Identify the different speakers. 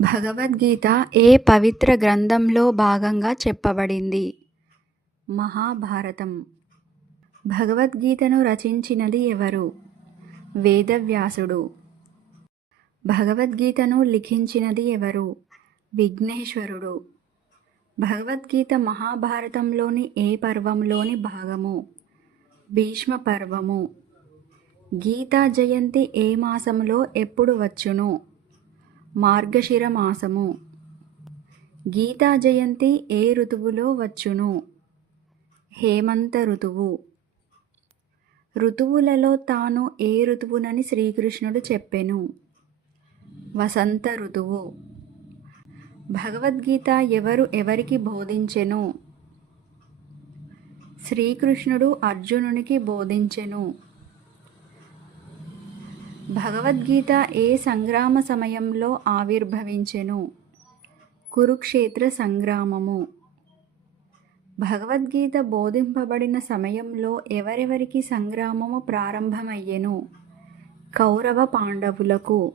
Speaker 1: భగవద్గీత ఏ పవిత్ర గ్రంథంలో భాగంగా చెప్పబడింది? మహాభారతం. భగవద్గీతను రచించినది ఎవరు? వేదవ్యాసుడు. భగవద్గీతను లిఖించినది ఎవరు? విఘ్నేశ్వరుడు. భగవద్గీత మహాభారతంలోని ఏ పర్వంలోని భాగము? భీష్మ పర్వము గీతా జయంతి ఏ మాసములో ఎప్పుడు వచ్చును? మార్గశిర మాసము గీతా జయంతి ఏ ఋతువులో వచ్చును? హేమంత ఋతువు. ఋతువులలో తాను ఏ ఋతువునని శ్రీకృష్ణుడు చెప్పెను. వసంత ఋతువు. భగవద్గీత ఎవరు ఎవరికి బోధించెను? శ్రీకృష్ణుడు అర్జునునికి బోధించెను. భగవద్గీత ఏ సంగ్రామ సమయంలో ఆవిర్భవించెను? కురుక్షేత్ర సంగ్రామము. భగవద్గీత బోధింపబడిన సమయంలో ఎవరెవరికి సంగ్రామము ప్రారంభమయ్యెను? కౌరవ పాండవులకు.